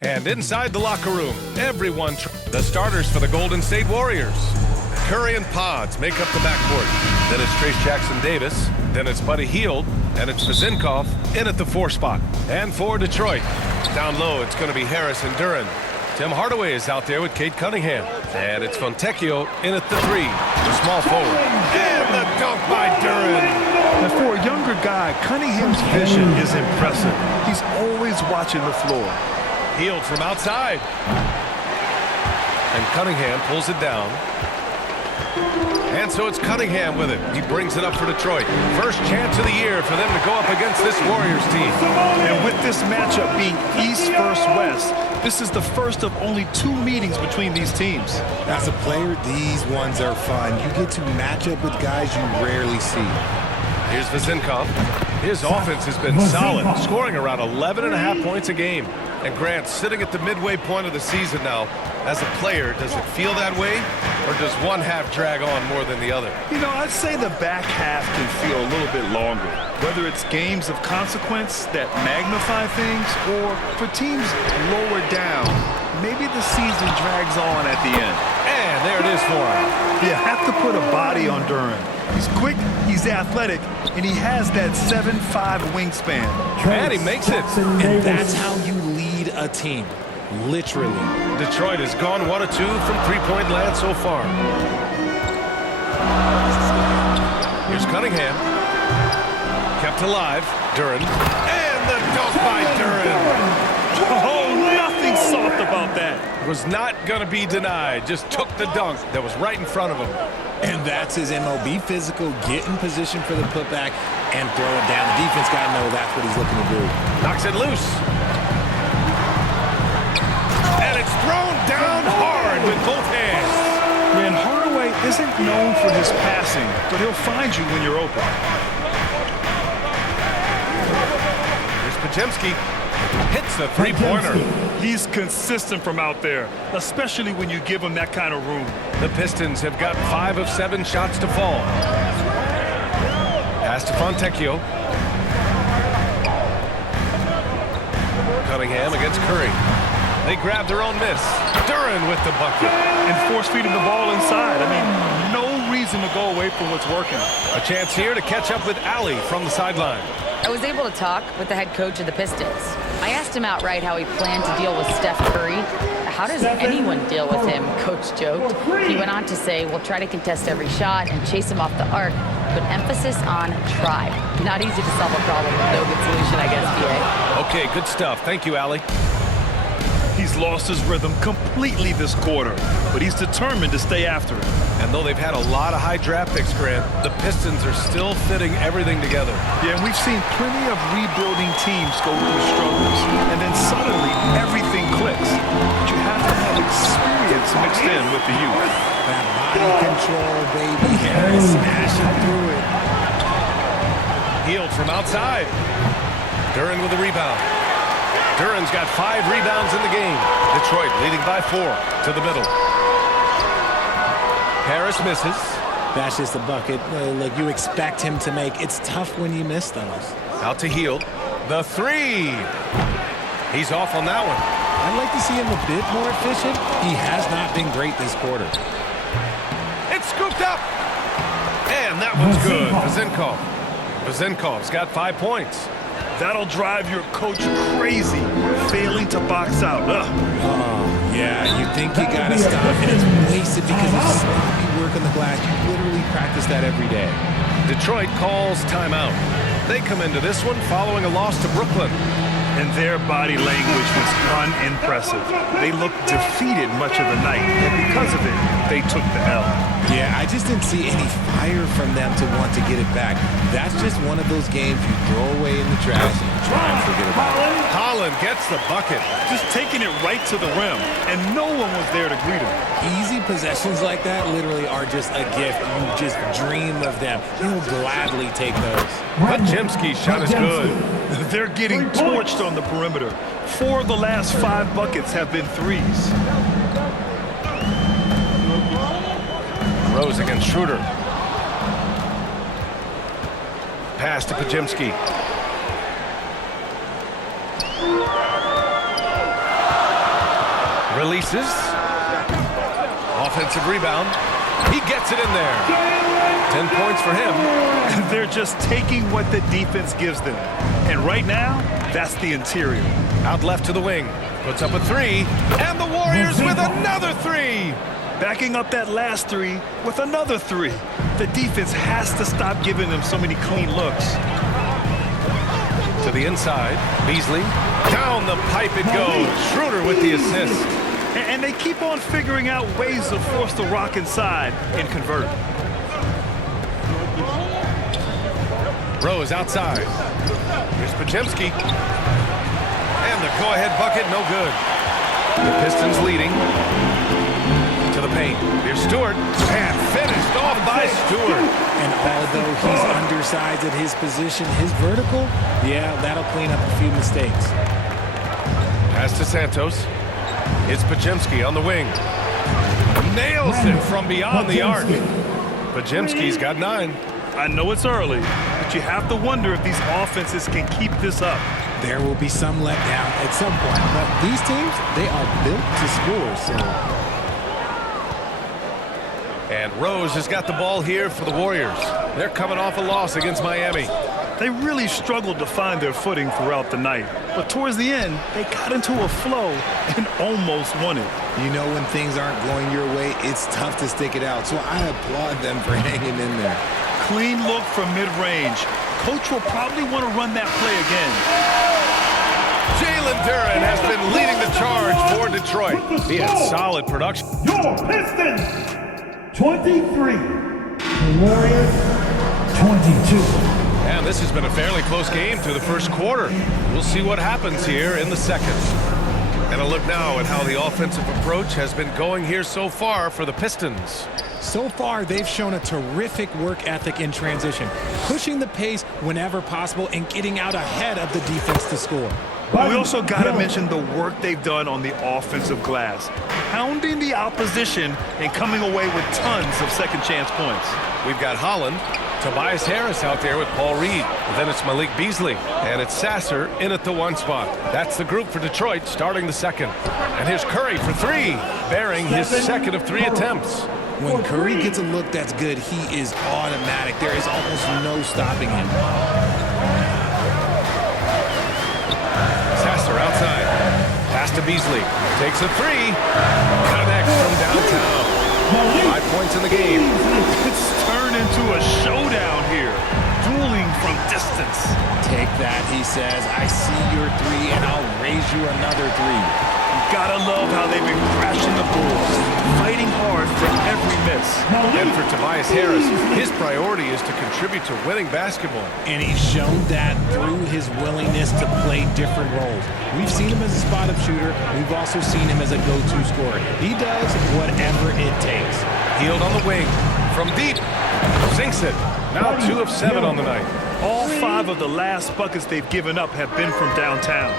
And inside the locker room, everyone, the starters for the Golden State Warriors. Curry and Pods make up the backcourt. Then it's Trace Jackson-Davis. Then it's Buddy Hield. And it's Vezenkov in at the 4 spot. And for Detroit, down low, it's going to be Harris and Duren. Tim Hardaway is out there with Cade Cunningham. And it's Fontecchio in at the 3, the small forward. And the dunk by Duren. And for a younger guy, Cunningham's vision is impressive. He's always watching the floor. Hield from outside. And Cunningham pulls it down. And so it's Cunningham with it. He brings it up for Detroit. First chance of the year for them to go up against this Warriors team. And with this matchup being East versus West, this is the first of only 2 meetings between these teams. As a player, these ones are fun. You get to match up with guys you rarely see. Here's Vezenkov. His offense has been solid, scoring around 11.5 points a game. And Grant, sitting at the midway point of the season now, as a player, does it feel that way? Or does one half drag on more than the other? You know, I'd say the back half can feel a little bit longer. Whether it's games of consequence that magnify things, or for teams lower down, maybe the season drags on at the end. And there it is for him. You have to put a body on Duren. He's quick, he's athletic, and he has that 7'5" wingspan. And he makes it. And that's how you lead a team. Literally. Detroit has gone 1 of 2 from three-point land so far. Here's Cunningham. Kept alive. Duren. And the dunk by Duren. Oh, nothing soft about that. Was not going to be denied. Just took the dunk that was right in front of him. And that's his MO. Be physical, get in position for the putback, and throw it down. The defense got to know that's what he's looking to do. Knocks it loose. And it's thrown down hard with both hands. And Hardaway isn't known for his passing, but he'll find you when you're open. Here's Podziemski. Hits the three-pointer. He's consistent from out there, especially when you give him that kind of room. The Pistons have got 5 of 7 shots to fall. Pass to Fontecchio. Cunningham against Curry. They grab their own miss. Duren with the bucket. And force-feeding the ball inside. I mean, no reason to go away from what's working. A chance here to catch up with Allie from the sideline. I was able to talk with the head coach of the Pistons. I asked him outright how he planned to deal with Steph Curry. How does anyone deal with him, Coach joked. He went on to say, we'll try to contest every shot and chase him off the arc, but emphasis on try. Not easy to solve a problem with no good solution, I guess, BA. Okay, good stuff. Thank you, Allie. He's lost his rhythm completely this quarter, but he's determined to stay after it. And though they've had a lot of high draft picks, Grant, the Pistons are still fitting everything together. Yeah, and we've seen plenty of rebuilding teams go through struggles, and then suddenly everything clicks. But you have to have experience mixed in with the youth. That body control, baby. Harris smashing through it. Hield from outside. Duren with the rebound. Duren's got 5 rebounds in the game. Detroit leading by 4 to the middle. Harris misses. That's just a bucket. Look, you expect him to make. It's tough when you miss those. Out to Hield. The 3. He's off on that one. I'd like to see him a bit more efficient. He has not been great this quarter. It's scooped up. And that one's good. Vezenkov. Vezenkov's got 5 points. That'll drive your coach crazy, failing to box out. Yeah, you think you got to stop, and it's wasted because of sloppy work on the glass. You literally practice that every day. Detroit calls timeout. They come into this one following a loss to Brooklyn. And their body language was unimpressive. They looked defeated much of the night, and because of it, they took the L. Yeah, I just didn't see any fire from them to want to get it back. That's just one of those games you throw away in the trash and try and forget about it. Holland gets the bucket. Just taking it right to the rim, and no one was there to greet him. Easy possessions like that literally are just a gift. You just dream of them. He'll gladly take those. Podziemski's shot is good. They're getting torched on the perimeter. 4 of the last 5 buckets have been threes. Rose against Schroeder. Pass to Podziemski. releases. Offensive rebound. He gets it in there. 10 points for him. They're just taking what the defense gives them. And right now, that's the interior. Out left to the wing. Puts up a three. And the Warriors with another three. Backing up that last three with another three. The defense has to stop giving them so many clean looks. To the inside. Beasley. Down the pipe it goes. Schroeder with the assist. And they keep on figuring out ways to force the rock inside and convert. Rose outside. Here's Podziemski. And the go-ahead bucket, no good. The Pistons leading. To the paint. Here's Stewart. And finished off by Stewart. And although he's undersized at his position, his vertical, yeah, that'll clean up a few mistakes. Pass to Santos. It's Podziemski on the wing. Nails it from beyond the arc. Podziemski's got 9. I know it's early, but you have to wonder if these offenses can keep this up. There will be some letdown at some point, but these teams, they are built to score, so. And Rose has got the ball here for the Warriors. They're coming off a loss against Miami. They really struggled to find their footing throughout the night. But towards the end, they got into a flow and almost won it. You know when things aren't going your way, it's tough to stick it out. So I applaud them for hanging in there. Clean look from mid-range. Coach will probably want to run that play again. Jalen Duren has been leading the charge for Detroit. He had solid production. Your Pistons, 23. The Warriors, 22. And this has been a fairly close game through the first quarter. We'll see what happens here in the second. And a look now at how the offensive approach has been going here so far for the Pistons. So far, they've shown a terrific work ethic in transition, pushing the pace whenever possible and getting out ahead of the defense to score. We also got to mention the work they've done on the offensive glass, pounding the opposition and coming away with tons of second chance points. We've got Holland, Tobias Harris out there with Paul Reed. Then it's Malik Beasley, and it's Sasser in at the 1 spot. That's the group for Detroit starting the second. And here's Curry for 3, bearing his second of 3 attempts. When Curry gets a look that's good, he is automatic. There is almost no stopping him. Sasser outside. Pass to Beasley. Takes a 3. Connects from downtown. 5 points in the game. It's turned into a showdown here. Dueling from distance. Take that, he says. I see your 3, and I'll raise you another 3. Gotta love how they've been crashing the boards, fighting hard for every miss. And for Tobias Harris, his priority is to contribute to winning basketball. And he's shown that through his willingness to play different roles. We've seen him as a spot-up shooter. We've also seen him as a go-to scorer. He does whatever it takes. Hield on the wing. From deep. Sinks it. Now 2 of 7 on the night. All 5 of the last buckets they've given up have been from downtown.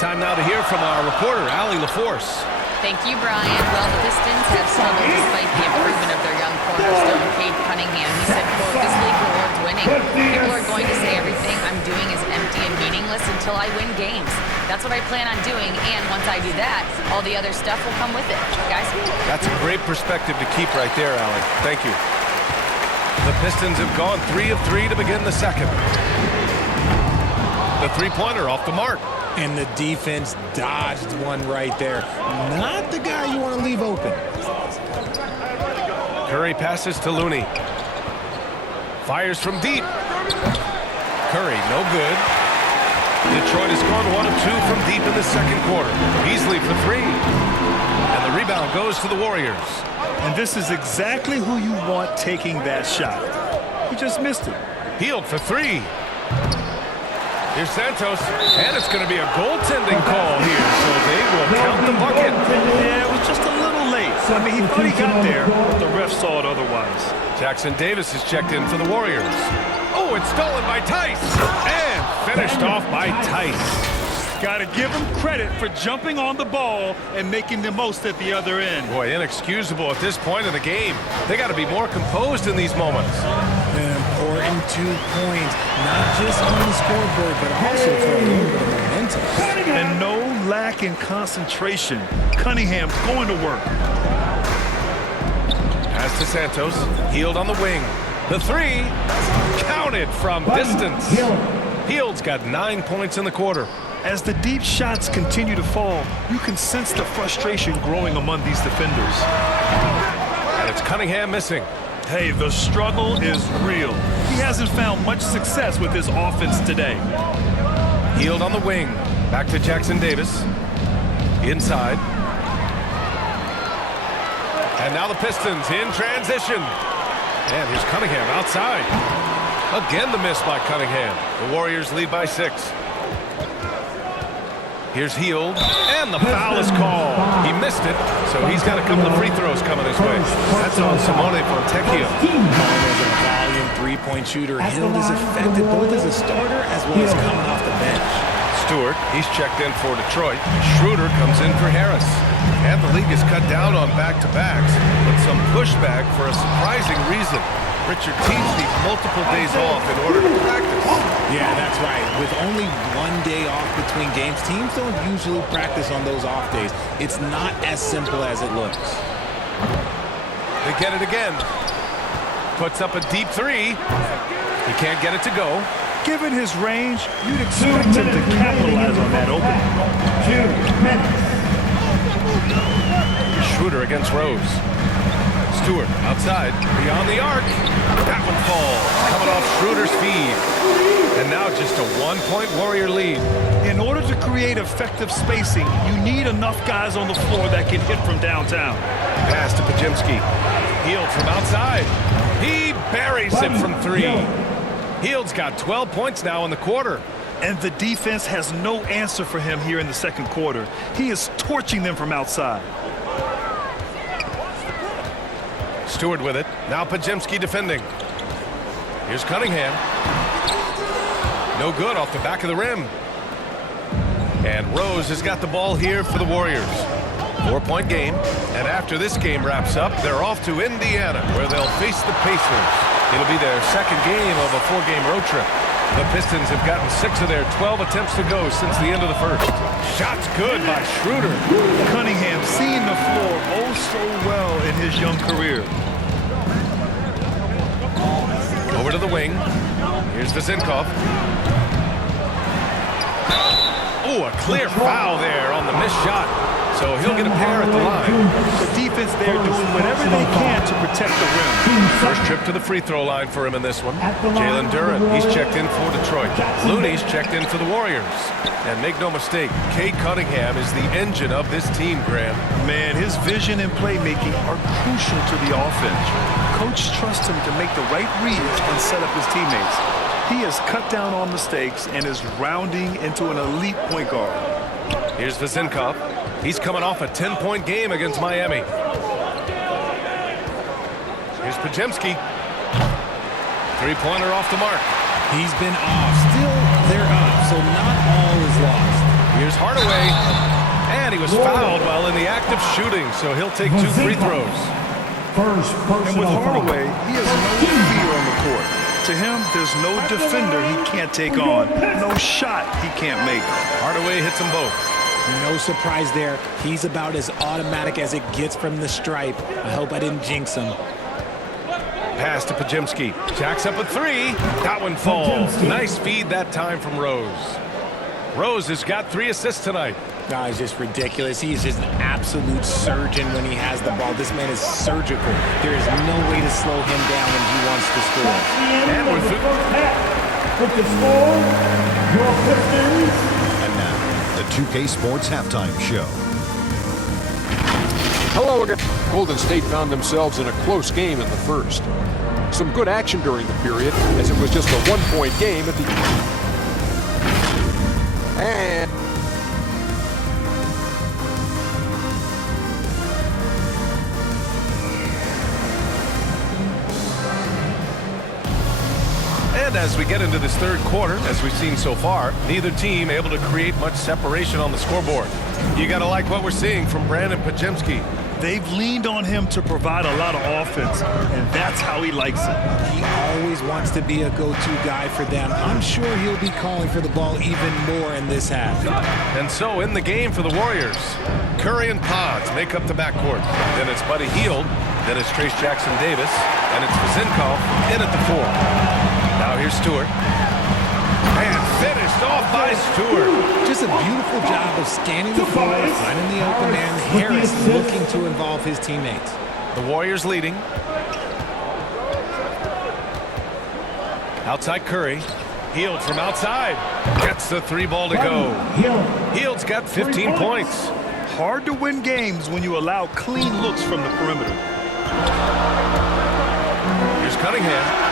Time now to hear from our reporter, Allie LaForce. Thank you, Brian. Well, the Pistons have struggled despite the improvement of their young cornerstone, Cade Cunningham. He said, quote, "This league rewards winning. People are going to say everything I'm doing is empty and meaningless until I win games. That's what I plan on doing, and once I do that, all the other stuff will come with it." Guys? That's a great perspective to keep right there, Allie. Thank you. The Pistons have gone 3 of 3 to begin the second. The three-pointer off the mark. And the defense dodged one right there. Not the guy you want to leave open. Curry passes to Looney. Fires from deep. Curry, no good. Detroit has gone 1 of 2 from deep in the second quarter. Beasley for 3. And the rebound goes to the Warriors. And this is exactly who you want taking that shot. He just missed it. Hield for 3. Here's Santos, and it's going to be a goaltending call here, so they will count the bucket. Yeah, it was just a little late. I mean, he thought he got there, but the ref saw it otherwise. Jackson Davis is checked in for the Warriors. Oh, it's stolen by Tice, and finished off by Tice. Got to give him credit for jumping on the ball and making the most at the other end. Boy, inexcusable at this point in the game. They got to be more composed in these moments. An important 2 points, not just on the scoreboard, but also for a little bit of momentum. momentum. And no lack in concentration. Cunningham going to work. Pass to Santos. Hield on the wing. The three. Counted from distance. Hield's got 9 points in the quarter. As the deep shots continue to fall, you can sense the frustration growing among these defenders. And it's Cunningham missing. Hey, the struggle is real. He hasn't found much success with his offense today. Hield on the wing. Back to Jackson Davis. Inside. And now the Pistons in transition. And here's Cunningham outside. Again the miss by Cunningham. The Warriors lead by 6. Here's Hield, and the foul is called. He missed it, so he's got a couple of free throws coming his way. That's on Simone Fontecchio. As a volume three-point shooter, Hield is effective both as a starter as well as coming off the bench. Stewart, he's checked in for Detroit. Schroeder comes in for Harris. And the league is cut down on back-to-backs, but some pushback for a surprising reason. Richard, teams need multiple days off in order to practice. Yeah, that's right. With only 1 day off between games, teams don't usually practice on those off days. It's not as simple as it looks. They get it again. Puts up a deep three. He can't get it to go. Given his range, you'd expect him to capitalize on that opening. 2 minutes. Schroeder against Rose. Stewart outside, beyond the arc. That one falls, coming off Schroeder's feed. And now just a 1-point Warrior lead. In order to create effective spacing, you need enough guys on the floor that can hit from downtown. Pass to Podziemski. Hield from outside. He buries it from 3. Hield's got 12 points now in the quarter. And the defense has no answer for him here in the second quarter. He is torching them from outside. Stewart with it. Now Podziemski defending. Here's Cunningham. No good off the back of the rim. And Rose has got the ball here for the Warriors. 4-point game. And after this game wraps up, they're off to Indiana, where they'll face the Pacers. It'll be their second game of a 4-game road trip. The Pistons have gotten 6 of their 12 attempts to go since the end of the first. Shots good by Schroeder. Cunningham seeing the floor oh so well in his young career. Over to the wing. Here's Vezenkov. Oh, a clear foul there on the missed shot. So he'll get a pair at the line. The defense there doing whatever they can to protect the rim. First trip to the free throw line for him in this one. Jalen Duren, he's checked in for Detroit. Looney's checked in for the Warriors. And make no mistake, Cade Cunningham is the engine of this team, Graham. Man, his vision and playmaking are crucial to the offense. Coach trusts him to make the right reads and set up his teammates. He has cut down on mistakes and is rounding into an elite point guard. Here's Vezenkov. He's coming off a 10-point game against Miami. Here's Podziemski. Three-pointer off the mark. He's been off. Still, they're up, so not all is lost. Here's Hardaway. And he was fouled while in the act of shooting, so he'll take 2 free throws. And with Hardaway, he has no fear on the court. To him, there's no defender he can't take on, no shot he can't make. Hardaway hits them both. No surprise there. He's about as automatic as it gets from the stripe. I hope I didn't jinx him. Pass to Podziemski. Jacks up a 3. That one falls. Nice feed that time from Rose. Rose has got 3 assists tonight. God, it's just ridiculous. He is just an absolute surgeon when he has the ball. This man is surgical. There is no way to slow him down when he wants to score. And with the score, your Pistons. And now, the 2K Sports Halftime Show. Hello again. Golden State found themselves in a close game in the first. Some good action during the period, as it was just a 1-point game at the and as we get into this third quarter, as we've seen so far, neither team able to create much separation on the scoreboard. You got to like what we're seeing from Brandon Podziemski. They've leaned on him to provide a lot of offense, and that's how he likes it. He always wants to be a go-to guy for them. I'm sure he'll be calling for the ball even more in this half. And so in the game for the Warriors, Curry and Pods make up the backcourt. Then it's Buddy Hield. Then it's Trayce Jackson-Davis. And it's Vezenkov in at the 4. Now here's Stewart. And finished off by Stewart. Just a beautiful job of scanning the floor, finding the open man. Harris looking to involve his teammates. The Warriors leading. Outside Curry. Hield from outside. Gets the 3 ball to go. Hield's got 15 points. Hard to win games when you allow clean looks from the perimeter. Here's Cunningham.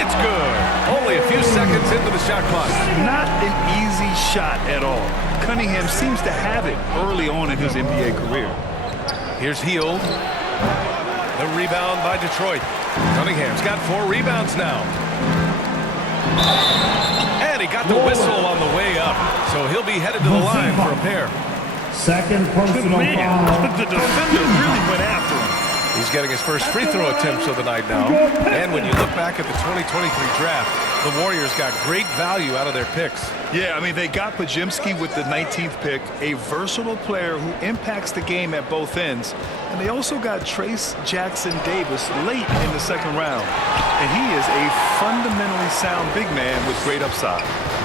It's good. Only a few seconds into the shot clock. Not an easy shot at all. Cunningham seems to have it early on in his NBA career. Here's Hield. The rebound by Detroit. Cunningham's got 4 rebounds now. And he got the whistle on the way up. So he'll be headed to the line for a pair. Second personal foul. The defender really went after him. He's getting his first free throw attempts of the night now. And when you look back at the 2023 draft, the Warriors got great value out of their picks. Yeah, I mean, they got Podziemski with the 19th pick, a versatile player who impacts the game at both ends. And they also got Trayce Jackson-Davis late in the second round. And he is a fundamentally sound big man with great upside.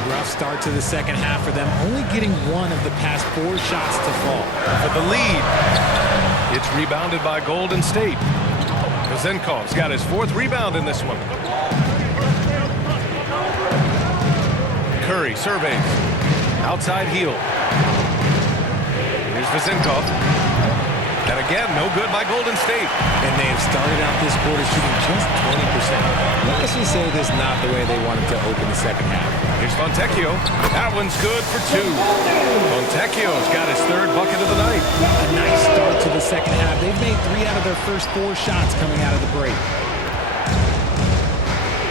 Rough start to the second half for them, only getting 1 of the past 4 shots to fall. For the lead. It's rebounded by Golden State. Vezenkov's got his 4th rebound in this one. Curry surveys. Outside Hield. Here's Vezenkov. And again, no good by Golden State. And they have started out this quarter shooting just 20%. Let's just say this is not the way they wanted to open the second half. Here's Fontecchio. That one's good for 2. Fontecchio's got his 3rd bucket of the night. A nice start to the second half. They've made 3 out of their first 4 shots coming out of the break.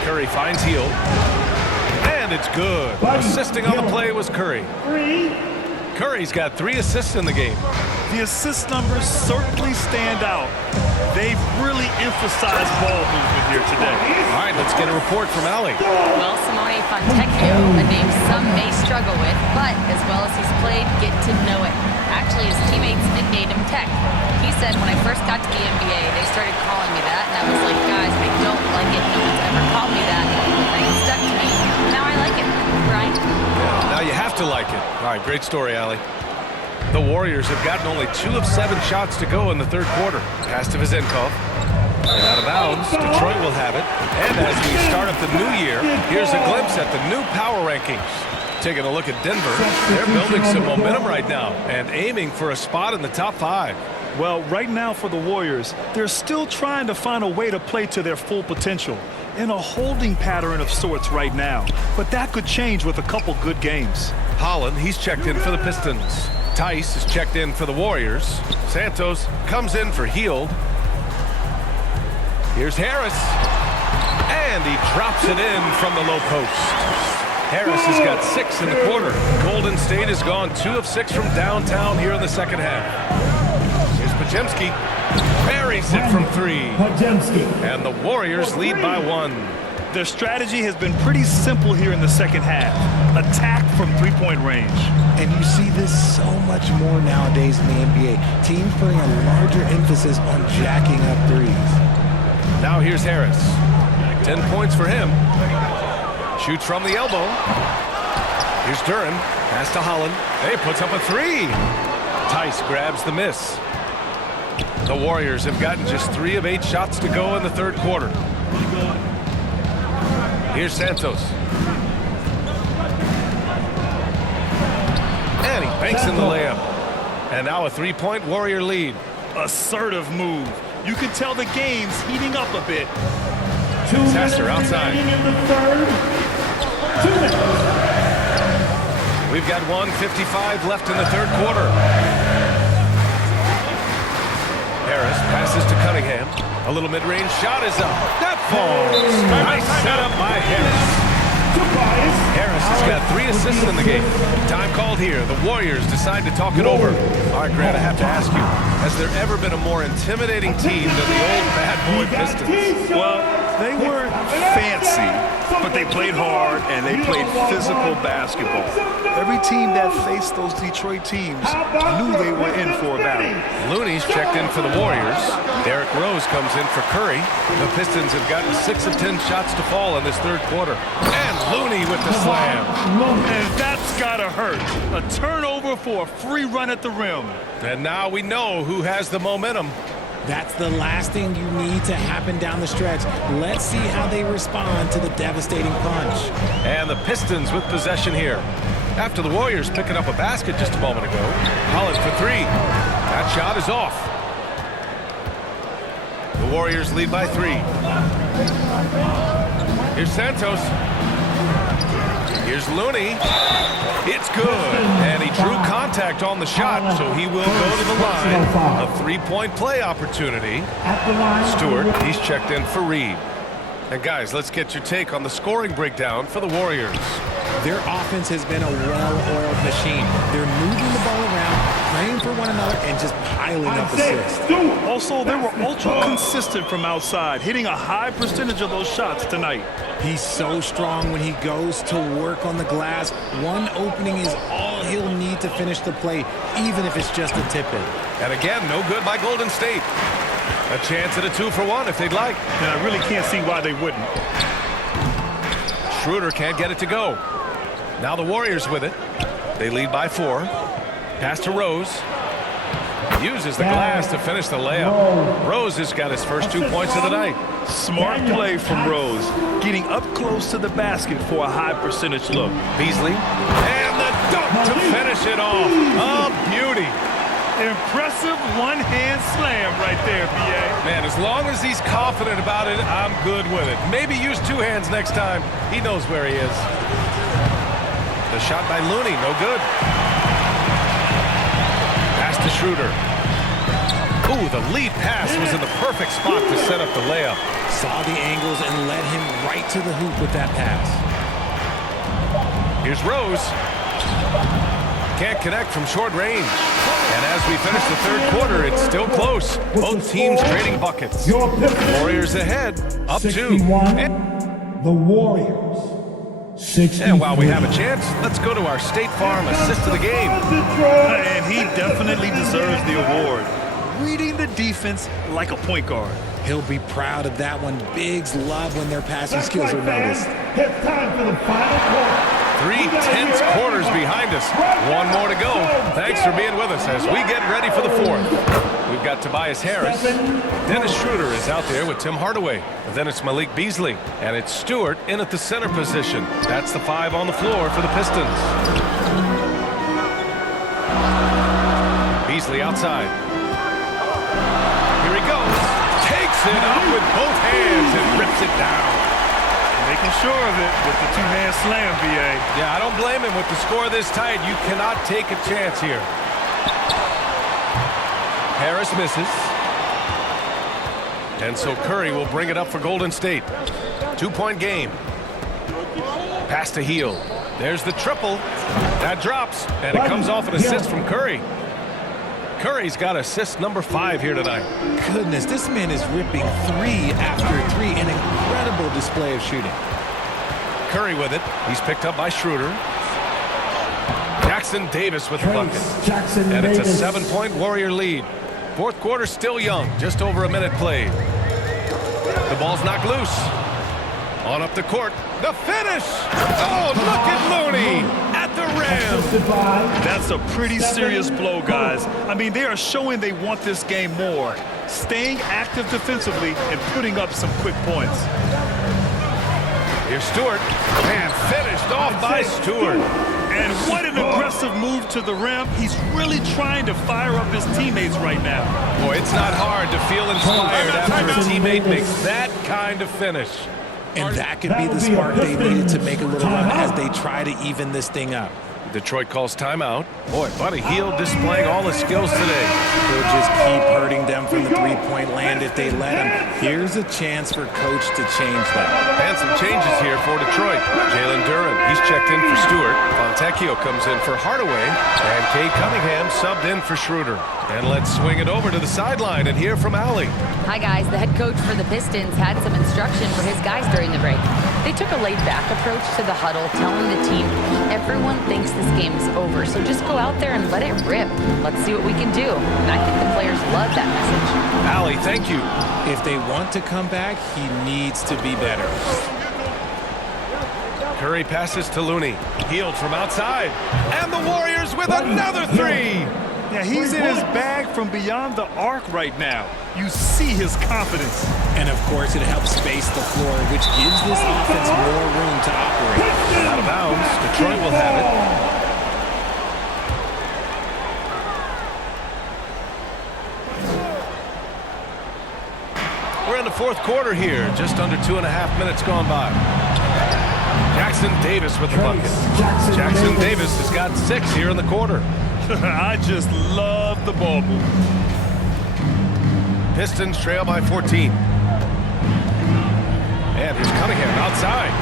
Curry finds Hield. And it's good. Assisting on the play was Curry. Curry's got 3 assists in the game. The assist numbers certainly stand out. They've really emphasized ball movement here today. All right, let's get a report from Allie. Well, Simone Fontecchio, a name some may struggle with, but as well as he's played, get to know it. Actually, his teammates nicknamed him Tech. He said, when I first got to the NBA, they started calling me that, and I was like, guys, I don't like it. No one's ever called me that. And it stuck to me. Now I like it. Brian? Now you have to like it. All right, great story, Allie. The Warriors have gotten only 2 of 7 shots to go in the 3rd quarter. Pass to Vezenkov. And out of bounds, Detroit will have it. And as we start up the new year, here's a glimpse at the new power rankings. Taking a look at Denver, they're building some momentum right now and aiming for a spot in the top 5. Well, right now for the Warriors, they're still trying to find a way to play to their full potential. In a holding pattern of sorts right now. But that could change with a couple good games. Holland, he's checked in for the Pistons. Tice is checked in for the Warriors. Santos comes in for Hield. Here's Harris. And he drops it in from the low post. Harris has got 6 in the quarter. Golden State has gone 2 of 6 from downtown here in the second half. Here's Podziemski. Buries it from 3. And the Warriors lead by 1. Their strategy has been pretty simple here in the second half. Attack from 3-point range. And you see this so much more nowadays in the NBA. Teams putting a larger emphasis on jacking up 3s. Now here's Harris. 10 points for him. Shoots from the elbow. Here's Duren. Pass to Holland. He puts up a 3. Tice grabs the miss. The Warriors have gotten just 3 of 8 shots to go in the 3rd quarter. Here's Santos. And he banks in the layup. And now a 3-point Warrior lead. Assertive move. You can tell the game's heating up a bit. Sasser outside. We've got 1:55 left in the 3rd quarter. Harris passes to Cunningham. A little mid-range shot is up. That falls. Nice setup by Harris. Harris He's got 3 assists in the game. Time called here. The Warriors decide to talk it over. All right, Grant, I have to ask you, has there ever been a more intimidating team than the old bad boy Pistons? Well, they weren't fancy, but they played hard and they played physical basketball. Every team that faced those Detroit teams knew they were in for a battle. Looney's checked in for the Warriors. Derrick Rose comes in for Curry. The Pistons have gotten 6 of 10 shots to fall in this third quarter. And Looney with the slam. And that's gotta hurt. A turnover for a free run at the rim. And now we know who has the momentum. That's the last thing you need to happen down the stretch. Let's see how they respond to the devastating punch. And the Pistons with possession here. After the Warriors picking up a basket just a moment ago. Holland for 3. That shot is off. The Warriors lead by 3. Here's Santos. Here's Looney. It's good. And he drew contact on the shot, so he will go to the line. A 3-point play opportunity. Stewart, he's checked in for Reed. And guys, let's get your take on the scoring breakdown for the Warriors. Their offense has been a well-oiled machine. They're moving the ball around, playing for one another, and just piling up assists. Also, they were ultra consistent from outside, hitting a high percentage of those shots tonight. He's so strong when he goes to work on the glass. One opening is all he'll need to finish the play, even if it's just a tip-in. And again, no good by Golden State. A chance at a 2-for-1 if they'd like. And I really can't see why they wouldn't. Schroeder can't get it to go. Now the Warriors with it. They lead by 4. Pass to Rose. Uses the glass to finish the layup. Rose has got his first 2 points of the night. Smart play from Rose, getting up close to the basket for a high percentage look. Beasley. And the dunk to finish it off. A beauty. Impressive one-hand slam right there, B.A. Man, as long as he's confident about it, I'm good with it. Maybe use 2 hands next time. He knows where he is. The shot by Looney, no good. Pass to Schroeder. Ooh, the lead pass was in the perfect spot to set up the layup. Saw the angles and led him right to the hoop with that pass. Here's Rose. Can't connect from short range. And as we finish the third quarter, it's still close. Both teams trading buckets. Warriors ahead, up 2. The Warriors. 60. And while we have a chance, let's go to our State Farm assist of the game. And he definitely deserves the award. Reading the defense like a point guard. He'll be proud of that one. Bigs love when their passing skills are noticed. It's time for the final quarter. 3 tense quarters behind us. 1 more to go. Thanks for being with us as we get ready for the 4th. We've got Tobias Harris. Dennis Schroeder is out there with Tim Hardaway. Then it's Malik Beasley. And it's Stewart in at the center position. That's the 5 on the floor for the Pistons. Beasley outside. Here he goes. Takes it up with both hands and rips it down. Making sure of it with the 2-hand slam, B.A. Yeah, I don't blame him with the score this tight. You cannot take a chance here. Harris misses. And so Curry will bring it up for Golden State. 2-point game. Pass to Hield. There's the triple. That drops, and it comes off an assist from Curry. Curry's got assist number 5 here tonight. Goodness, this man is ripping 3 after 3. An incredible display of shooting. Curry with it. He's picked up by Schroeder. Jackson Davis with the bucket. And it's a 7-point Warrior lead. Fourth quarter still young. Just over a minute played. The ball's knocked loose. On up the court. The finish! Oh, look at Looney at the rim. That's a pretty serious blow, guys. I mean, they are showing they want this game more. Staying active defensively and putting up some quick points. Here's Stewart. And finished off by Stewart. And what an aggressive move to the rim. He's really trying to fire up his teammates right now. Boy, it's not hard to feel inspired after a teammate makes that kind of finish. And that could be the spark they needed to make a little run as they try to even this thing up. Detroit calls timeout. Boy, Buddy Hield displaying all his skills today. He'll just keep hurting them from the three-point land if they let him. Here's a chance for Coach to change that. And some changes here for Detroit. Jalen Duren, he's checked in for Stewart. Fontecchio comes in for Hardaway. And Cade Cunningham subbed in for Schroeder. And let's swing it over to the sideline and hear from Allie. Hi, guys. The head coach for the Pistons had some instruction for his guys during the break. They took a laid-back approach to the huddle, telling the team, everyone thinks this game is over, so just go out there and let it rip. Let's see what we can do. And I think the players love that message. Allie, thank you. If they want to come back, he needs to be better. Curry passes to Looney. Hield from outside. And the Warriors with another three. Yeah, he's in his bag from beyond the arc right now. You see his confidence. And, of course, it helps space the floor, which gives this offense more room to operate. Out of bounds. Detroit will have it. We're in the fourth quarter here. Just under 2.5 minutes gone by. Jackson Davis with the bucket. Jackson Davis has got 6 here in the quarter. I just love the ball move. Pistons trail by 14. And here's Cunningham outside.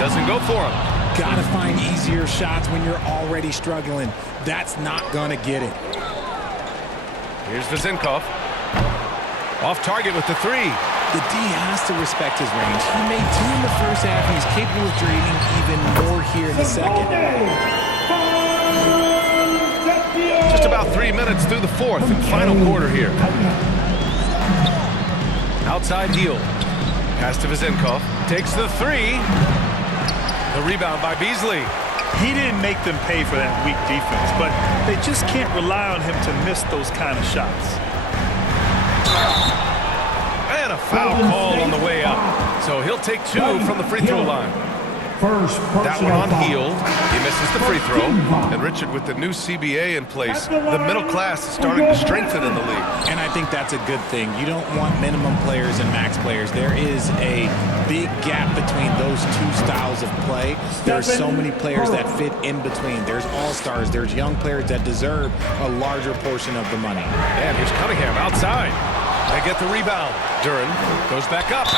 Doesn't go for him. Gotta find easier shots when you're already struggling. That's not gonna get it. Here's Vezenkov. Off target with the three. The D has to respect his range. He made 2 in the first half, and he's capable of draining even more here in the second. Just about 3 minutes through the fourth and final quarter here. Outside Hield. Pass to Vezenkov. Takes the three. The rebound by Beasley. He didn't make them pay for that weak defense, but they just can't rely on him to miss those kind of shots. And a foul call on the way up. So he'll take 2 from the free throw line. That one on Hield. He misses the free throw. And Richard, with the new CBA in place, the middle class is starting to strengthen in the league. And I think that's a good thing. You don't want minimum players and max players. There is a big gap between those two styles of play. There are so many players that fit in between. There's all-stars. There's young players that deserve a larger portion of the money. And here's Cunningham outside. They get the rebound. Duren goes back up.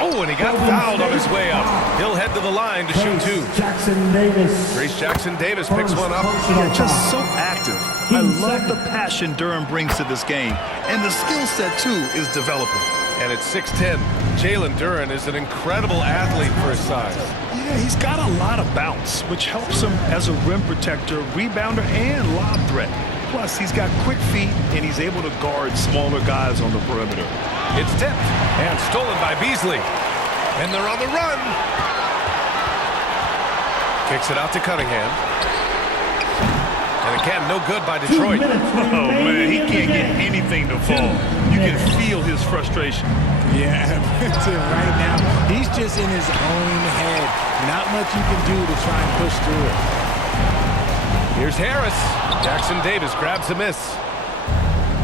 Oh, and he got fouled on his way up. He'll head to the line to shoot 2. Jackson Davis. Grace Jackson Davis picks one up. Yeah, just so active. I love the passion Duren brings to this game. And the skill set, too, is developing. And it's 6'10". Jalen Duren is an incredible athlete for his size. Yeah, he's got a lot of bounce, which helps him as a rim protector, rebounder, and lob threat. Plus, he's got quick feet, and he's able to guard smaller guys on the perimeter. It's tipped and stolen by Beasley. And they're on the run. Kicks it out to Cunningham. And again, no good by Detroit. Oh, man, he can't get anything to fall. You can feel his frustration. Yeah, right now, he's just in his own head. Not much you can do to try and push through it. Here's Harris. Jackson Davis grabs a miss.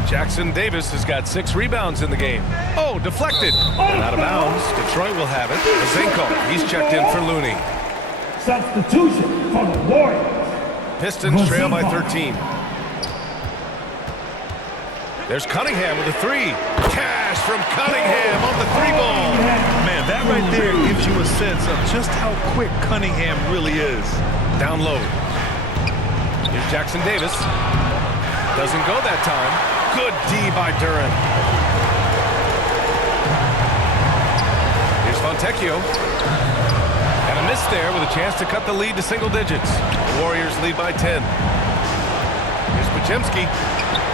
Jackson Davis has got 6 rebounds in the game. Oh, deflected. And out of bounds. Detroit will have it. Vezenkov, he's checked in for Looney. Substitution for the Warriors. Pistons trail by 13. There's Cunningham with a 3. Cash from Cunningham on the 3-ball. Man, that right there gives you a sense of just how quick Cunningham really is. Down low. Here's Jackson Davis. Doesn't go that time. Good D by Duren. Here's Fontecchio. And a miss there with a chance to cut the lead to single digits. The Warriors lead by 10. Here's Podziemski.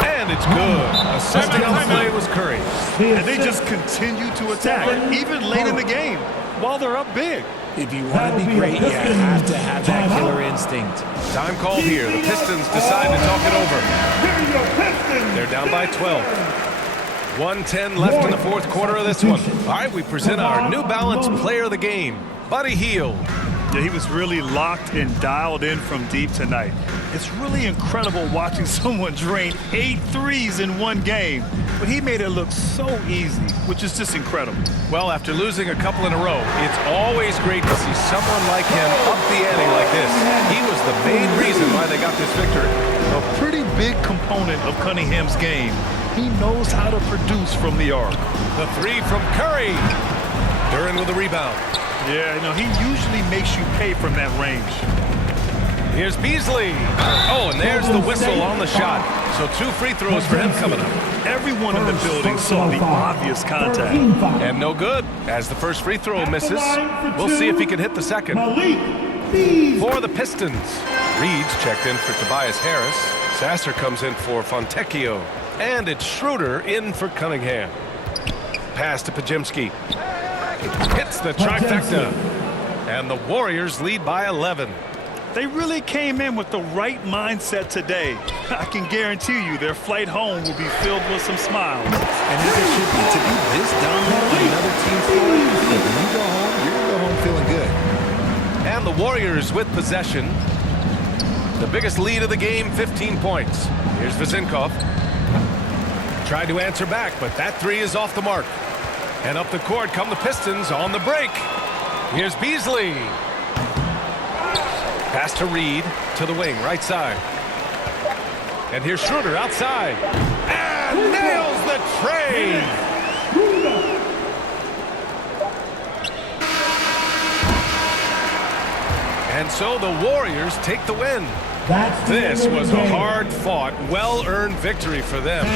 And it's good. Assisting on the play was Curry. And they just continue to attack, even late in the game, while they're up big. If you want to be great, you have to have that killer instinct. Time called here. The Pistons decide to talk it over. They're down by 12. 1:10 left in the fourth quarter of this one. All right, we present our New Balance player of the game, Buddy Hield. Yeah, he was really locked and dialed in from deep tonight. It's really incredible watching someone drain 8 threes in one game, but he made it look so easy, which is just incredible. Well, after losing a couple in a row, it's always great to see someone like him up the ante like this. He was the main reason why they got this victory. A pretty big component of Cunningham's game. He knows how to produce from the arc. The three from Curry. Duran with a rebound. Yeah, you know, he usually makes you pay from that range. Here's Beasley. Oh, and there's the whistle on the shot. So 2 free throws for him coming up. Everyone in the building saw the obvious contact. And no good. As the first free throw misses, we'll see if he can hit the second. For the Pistons, Reed's checked in for Tobias Harris. Sasser comes in for Fontecchio. And it's Schroeder in for Cunningham. Pass to Pajemski. Hits the trifecta. And the Warriors lead by 11. They really came in with the right mindset today. I can guarantee you their flight home will be filled with some smiles. And as it should be, to be this dominant on another team's floor, if you go home, you're going to go home feeling good. And the Warriors with possession. The biggest lead of the game, 15 points. Here's Vezinkov. Tried to answer back, but that three is off the mark. And up the court come the Pistons on the break. Here's Beasley. Pass to Reed, to the wing, right side. And here's Schroeder outside. And nails the trade. And so the Warriors take the win. This was a hard-fought, well-earned victory for them.